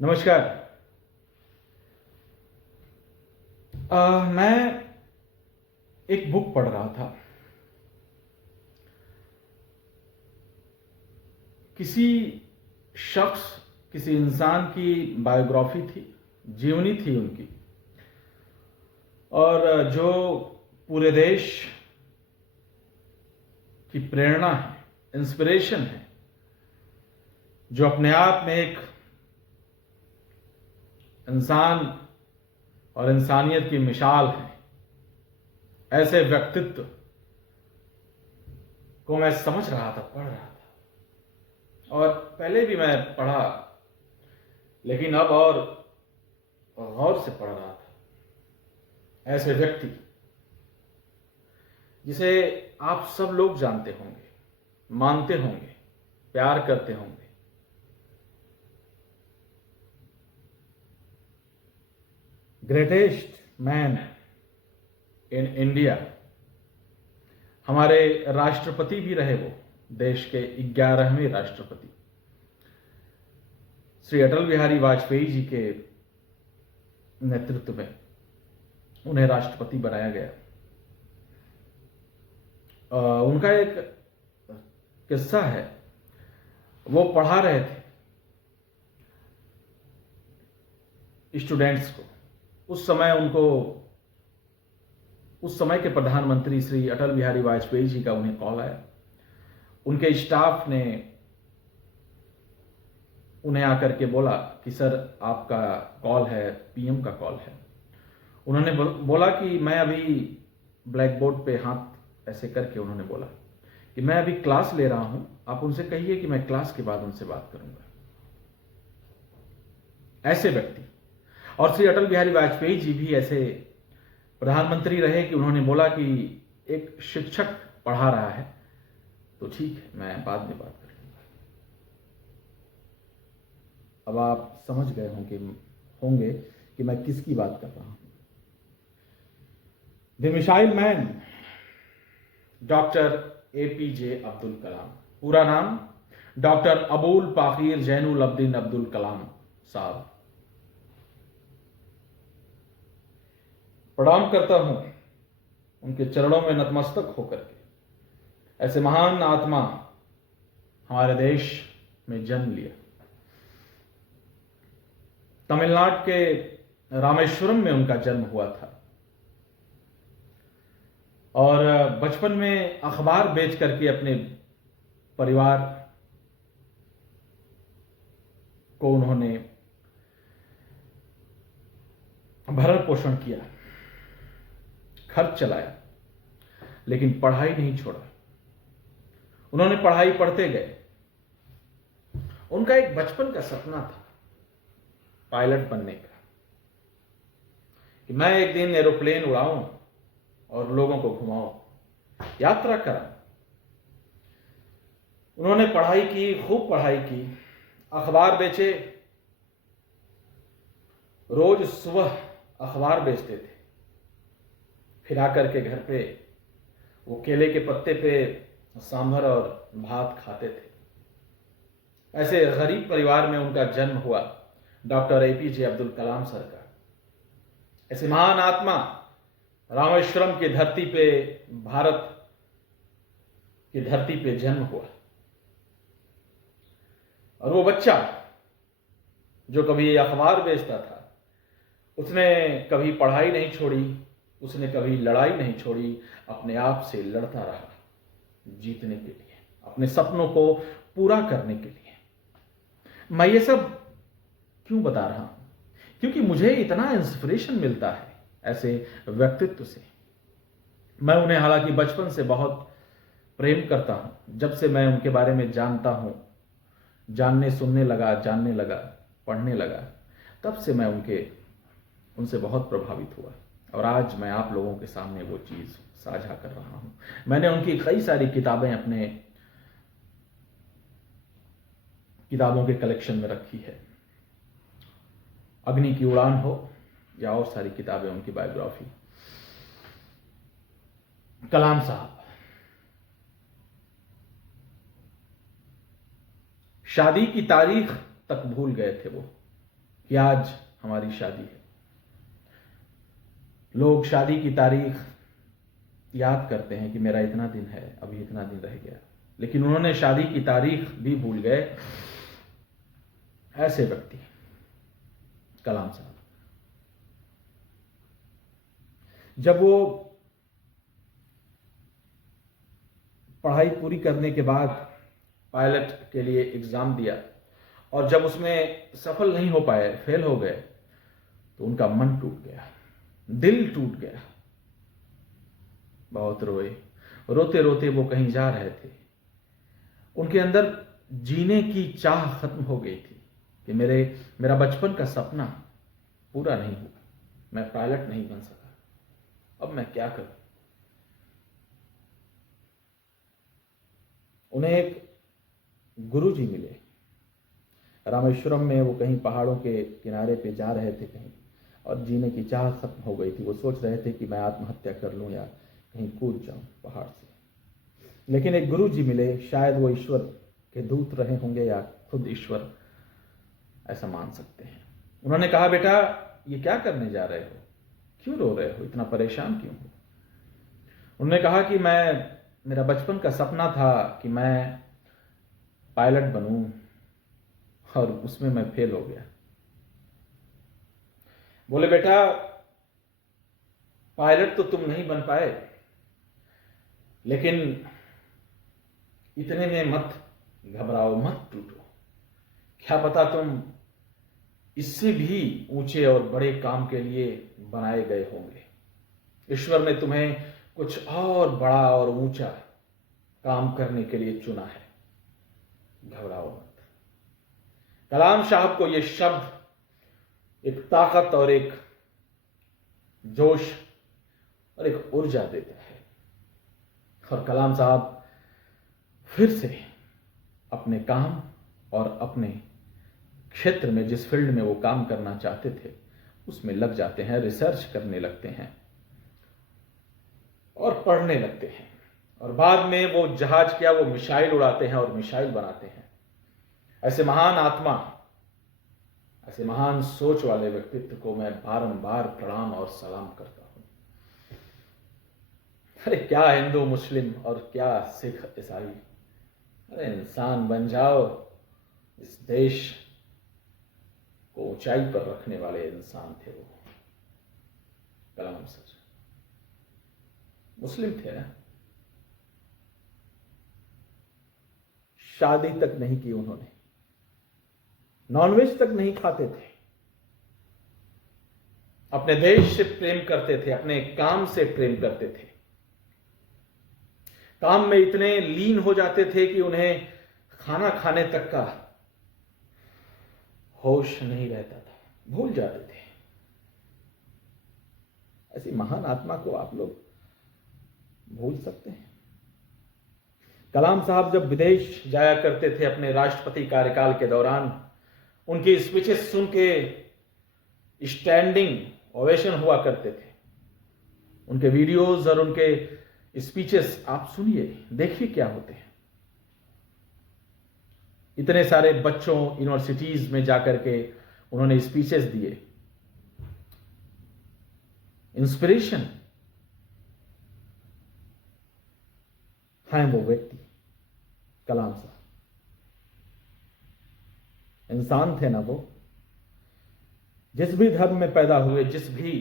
नमस्कार। मैं एक बुक पढ़ रहा था। किसी शख्स, किसी इंसान की बायोग्राफी थी, जीवनी थी उनकी, और जो पूरे देश की प्रेरणा है, इंस्पिरेशन है, जो अपने आप में एक इंसान और इंसानियत की मिसाल है। ऐसे व्यक्तित्व को मैं समझ रहा था, पढ़ रहा था, और पहले भी मैं पढ़ा, लेकिन अब और गौर से पढ़ रहा था। ऐसे व्यक्ति जिसे आप सब लोग जानते होंगे, मानते होंगे, प्यार करते होंगे। ग्रेटेस्ट मैन इन इंडिया, हमारे राष्ट्रपति भी रहे वो, देश के 11वें राष्ट्रपति श्री अटल बिहारी वाजपेयी जी के नेतृत्व में उन्हें राष्ट्रपति बनाया गया। उनका एक किस्सा है। वो पढ़ा रहे थे स्टूडेंट्स को। उस समय के प्रधानमंत्री श्री अटल बिहारी वाजपेयी जी का उन्हें कॉल आया। उनके स्टाफ ने उन्हें आकर के बोला कि सर, आपका कॉल है, पीएम का कॉल है। उन्होंने बोला कि मैं अभी ब्लैक बोर्ड पे हाथ ऐसे करके उन्होंने बोला कि मैं अभी क्लास ले रहा हूं, आप उनसे कहिए कि मैं क्लास के बाद उनसे बात करूंगा। ऐसे व्यक्ति, और श्री अटल बिहारी वाजपेयी जी भी ऐसे प्रधानमंत्री रहे कि उन्होंने बोला कि एक शिक्षक पढ़ा रहा है तो ठीक है, मैं बाद में बात कर लूंगा। अब आप समझ गए होंगे कि मैं किसकी बात कर रहा हूं। The missile man, doctor APJ Abdul Kalam. पूरा नाम डॉक्टर अबुल पाकीर जैनुल अब्दीन अब्दुल कलाम साहब। प्रणाम करता हूं उनके चरणों में नतमस्तक होकर के। ऐसे महान आत्मा हमारे देश में जन्म लिया। तमिलनाडु के रामेश्वरम में उनका जन्म हुआ था, और बचपन में अखबार बेच करके अपने परिवार को उन्होंने भरण पोषण किया, खर्च चलाया, लेकिन पढ़ाई नहीं छोड़ा। उन्होंने पढ़ाई पढ़ते गए। उनका एक बचपन का सपना था पायलट बनने का, कि मैं एक दिन एरोप्लेन उड़ाऊं और लोगों को घुमाऊं, यात्रा करा। उन्होंने पढ़ाई की, खूब पढ़ाई की, अखबार बेचे। रोज सुबह अखबार बेचते थे, फिर आकर के घर पे वो केले के पत्ते पे सांभर और भात खाते थे। ऐसे गरीब परिवार में उनका जन्म हुआ, डॉक्टर एपीजे अब्दुल कलाम सर का। ऐसे महान आत्मा रामेश्वरम की धरती पे, भारत की धरती पे जन्म हुआ। और वो बच्चा जो कभी अखबार बेचता था, उसने कभी पढ़ाई नहीं छोड़ी, उसने कभी लड़ाई नहीं छोड़ी, अपने आप से लड़ता रहा जीतने के लिए, अपने सपनों को पूरा करने के लिए। मैं ये सब क्यों बता रहा हूं? क्योंकि मुझे इतना इंस्पिरेशन मिलता है ऐसे व्यक्तित्व से। मैं उन्हें हालांकि बचपन से बहुत प्रेम करता हूं। जब से मैं उनके बारे में जानता हूं, सुनने लगा, पढ़ने लगा, तब से मैं उनसे बहुत प्रभावित हुआ। और आज मैं आप लोगों के सामने वो चीज साझा कर रहा हूं। मैंने उनकी कई सारी किताबें अपने किताबों के कलेक्शन में रखी है। अग्नि की उड़ान हो या और सारी किताबें, उनकी बायोग्राफी। कलाम साहब शादी की तारीख तक भूल गए थे वो। कि आज हमारी शादी है। लोग शादी की तारीख याद करते हैं कि मेरा इतना दिन है, अभी इतना दिन रह गया, लेकिन उन्होंने शादी की तारीख भी भूल गए। ऐसे व्यक्ति कलाम साहब, जब वो पढ़ाई पूरी करने के बाद पायलट के लिए एग्जाम दिया और जब उसमें सफल नहीं हो पाए, फेल हो गए, तो उनका मन टूट गया, दिल टूट गया। बहुत रोए। रोते रोते वो कहीं जा रहे थे। उनके अंदर जीने की चाह खत्म हो गई थी कि मेरा बचपन का सपना पूरा नहीं हुआ, मैं पायलट नहीं बन सका, अब मैं क्या करूं। उन्हें एक गुरुजी मिले रामेश्वरम में। वो कहीं पहाड़ों के किनारे पे जा रहे थे कहीं, और जीने की चाह खत्म हो गई थी। वो सोच रहे थे कि मैं आत्महत्या कर लूं या कहीं कूद जाऊं पहाड़ से। लेकिन एक गुरुजी मिले, शायद वो ईश्वर के दूत रहे होंगे या खुद ईश्वर, ऐसा मान सकते हैं। उन्होंने कहा, बेटा ये क्या करने जा रहे हो, क्यों रो रहे हो, इतना परेशान क्यों हो। उन्होंने कहा कि मेरा बचपन का सपना था कि मैं पायलट बनूं और उसमें मैं फेल हो गया। बोले, बेटा पायलट तो तुम नहीं बन पाए, लेकिन इतने में मत घबराओ, मत टूटो। क्या पता तुम इससे भी ऊंचे और बड़े काम के लिए बनाए गए होंगे। ईश्वर ने तुम्हें कुछ और बड़ा और ऊंचा काम करने के लिए चुना है, घबराओ मत। कलाम साहब को ये शब्द एक ताकत और एक जोश और एक ऊर्जा देता है, और कलाम साहब फिर से अपने काम और अपने क्षेत्र में, जिस फील्ड में वो काम करना चाहते थे, उसमें लग जाते हैं, रिसर्च करने लगते हैं और पढ़ने लगते हैं। और बाद में वो जहाज क्या, वो मिसाइल उड़ाते हैं और मिसाइल बनाते हैं। ऐसे महान आत्मा, ऐसे महान सोच वाले व्यक्तित्व को मैं बारंबार प्रणाम और सलाम करता हूं। अरे क्या हिंदू मुस्लिम और क्या सिख ईसाई, अरे इंसान बन जाओ। इस देश को ऊंचाई पर रखने वाले इंसान थे वो कलाम सर। मुस्लिम थे ना, शादी तक नहीं की उन्होंने, नॉनवेज तक नहीं खाते थे, अपने देश से प्रेम करते थे, अपने काम से प्रेम करते थे, काम में इतने लीन हो जाते थे कि उन्हें खाना खाने तक का होश नहीं रहता था, भूल जाते थे। ऐसी महान आत्मा को आप लोग भूल सकते हैं? कलाम साहब जब विदेश जाया करते थे अपने राष्ट्रपति कार्यकाल के दौरान, उनकी स्पीचेस सुन के स्टैंडिंग ओवेशन हुआ करते थे। उनके वीडियोस और उनके स्पीचेस आप सुनिए, देखिए क्या होते हैं। इतने सारे बच्चों यूनिवर्सिटीज में जाकर के उन्होंने स्पीचेस दिए। इंस्पिरेशन हैं वो व्यक्ति कलाम साहब। इंसान थे ना वो, जिस भी धर्म में पैदा हुए, जिस भी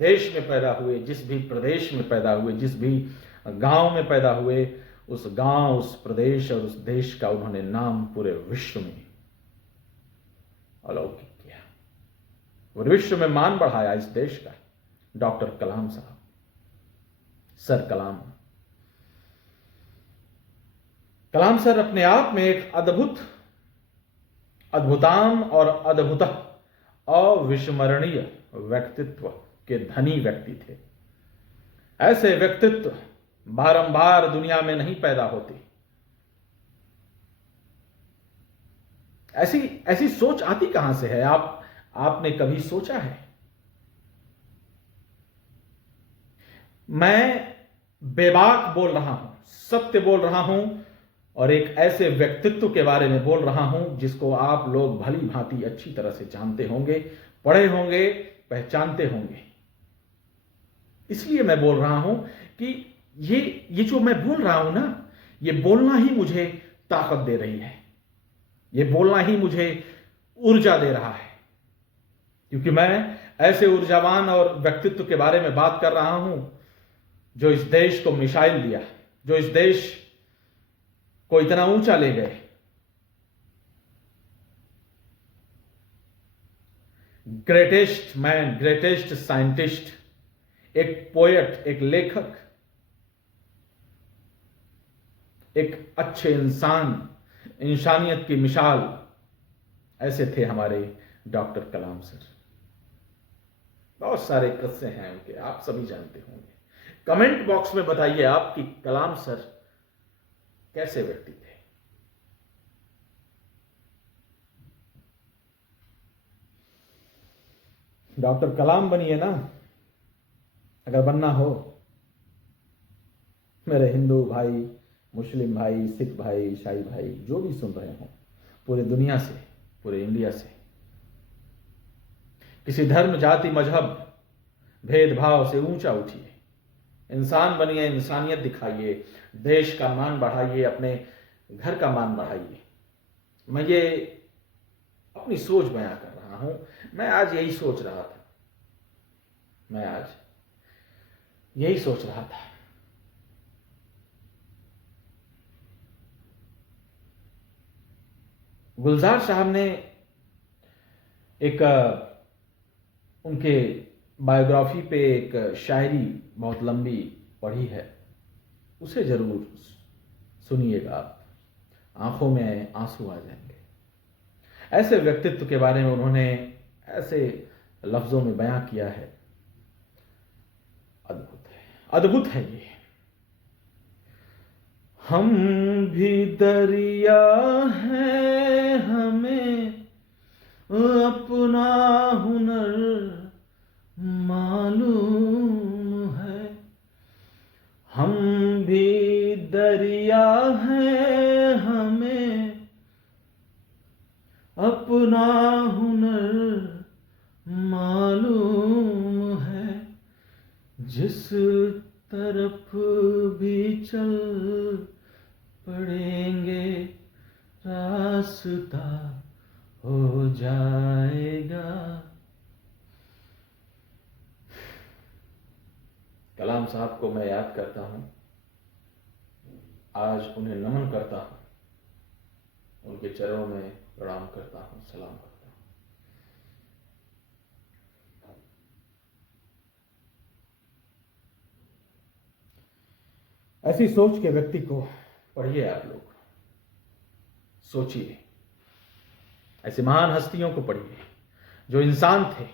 देश में पैदा हुए, जिस भी प्रदेश में पैदा हुए, जिस भी गांव में पैदा हुए, उस गांव, उस प्रदेश और उस देश का उन्होंने नाम पूरे विश्व में अलौकिक किया, पूरे विश्व में मान बढ़ाया इस देश का। डॉक्टर कलाम साहब, सर कलाम। कलाम सर अपने आप में एक अद्भुताम और अद्भुत अविस्मरणीय व्यक्तित्व के धनी व्यक्ति थे। ऐसे व्यक्तित्व बारंबार दुनिया में नहीं पैदा होते। ऐसी सोच आती कहां से है? आपने कभी सोचा है? मैं बेबाक बोल रहा हूं, सत्य बोल रहा हूं, और एक ऐसे व्यक्तित्व के बारे में बोल रहा हूं जिसको आप लोग भली भांति अच्छी तरह से जानते होंगे, पढ़े होंगे, पहचानते होंगे। इसलिए मैं बोल रहा हूं कि ये जो मैं बोल रहा हूं ना, ये बोलना ही मुझे ताकत दे रही है, ये बोलना ही मुझे ऊर्जा दे रहा है, क्योंकि मैं ऐसे ऊर्जावान और व्यक्तित्व के बारे में बात कर रहा हूं जो इस देश को मिसाइल दिया, जो इस देश को इतना ऊंचा ले गए। ग्रेटेस्ट मैन, ग्रेटेस्ट साइंटिस्ट, एक पोएट, एक लेखक, एक अच्छे इंसान, इंसानियत की मिसाल, ऐसे थे हमारे डॉक्टर कलाम सर। बहुत सारे किस्से हैं उनके, आप सभी जानते होंगे। कमेंट बॉक्स में बताइए आप कि कलाम सर कैसे व्यक्ति थे। डॉक्टर कलाम बनिए ना, अगर बनना हो। मेरे हिंदू भाई, मुस्लिम भाई, सिख भाई, ईसाई भाई, जो भी सुन रहे हो, पूरे दुनिया से, पूरे इंडिया से, किसी धर्म, जाति, मजहब, भेदभाव से ऊंचा उठिए, इंसान बनिए, इंसानियत दिखाइए, देश का मान बढ़ाइए, अपने घर का मान बढ़ाइए। मैं ये अपनी सोच बयां कर रहा हूं। मैं आज यही सोच रहा था, मैं आज यही सोच रहा था। गुलजार साहब ने एक उनके बायोग्राफी पे एक शायरी बहुत लंबी पढ़ी है, उसे जरूर सुनिएगा आप, आंखों में आंसू आ जाएंगे। ऐसे व्यक्तित्व के बारे में उन्होंने ऐसे लफ्जों में बयां किया है, अद्भुत है, अद्भुत है ये। हम भी दरिया हैं, हमें अपना हुनर मालूम है। हम भी दरिया हैं, हमें अपना हुनर मालूम है। जिस तरफ भी चल पड़ेंगे रास्ता हो जाएगा। कलाम साहब को मैं याद करता हूं, आज उन्हें नमन करता हूं, उनके चरणों में प्रणाम करता हूं, सलाम करता हूं। ऐसी सोच के व्यक्ति को पढ़िए आप लोग, सोचिए, ऐसे महान हस्तियों को पढ़िए जो इंसान थे,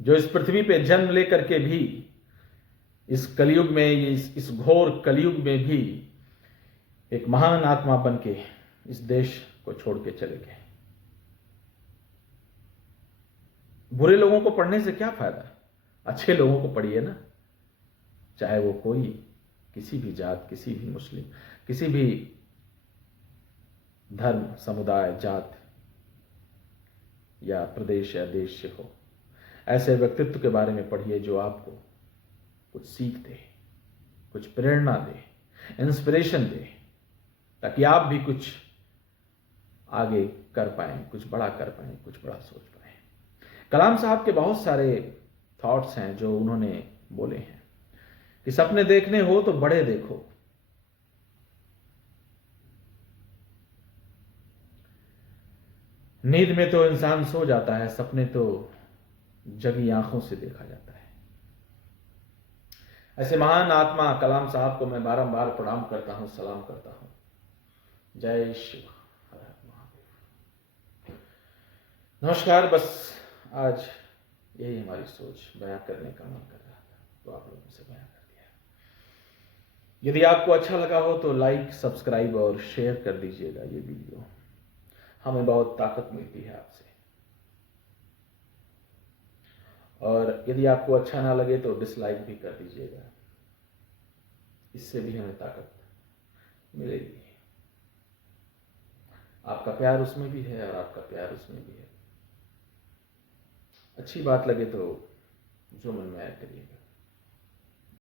जो इस पृथ्वी पे जन्म लेकर के भी इस कलयुग में, इस घोर कलयुग में भी एक महान आत्मा बन के इस देश को छोड़ के चले गए। बुरे लोगों को पढ़ने से क्या फायदा, अच्छे लोगों को पढ़िए ना, चाहे वो कोई किसी भी जात, किसी भी मुस्लिम, किसी भी धर्म, समुदाय, जात या प्रदेश या देश से हो। ऐसे व्यक्तित्व के बारे में पढ़िए जो आपको कुछ सीख दे, कुछ प्रेरणा दे, इंस्पिरेशन दे, ताकि आप भी कुछ आगे कर पाएं, कुछ बड़ा कर पाएं, कुछ बड़ा सोच पाएं। कलाम साहब के बहुत सारे थॉट्स हैं जो उन्होंने बोले हैं कि सपने देखने हो तो बड़े देखो, नींद में तो इंसान सो जाता है, सपने तो जगी आंखों से देखा जाता है। ऐसे महान आत्मा कलाम साहब को मैं बारंबार प्रणाम करता हूं, सलाम करता हूं। जय शिव, हर हर महादेव। नमस्कार। बस आज यही हमारी सोच बयां करने का मन कर रहा था, तो आप लोगों से बयां कर दिया। यदि आपको अच्छा लगा हो तो लाइक, सब्सक्राइब और शेयर कर दीजिएगा ये वीडियो, हमें बहुत ताकत मिलती है आपसे। और यदि आपको अच्छा ना लगे तो डिसलाइक भी कर दीजिएगा, इससे भी हमें ताकत मिलेगी। आपका प्यार उसमें भी है और आपका प्यार उसमें भी है। अच्छी बात लगे तो जो मन में आए करिएगा।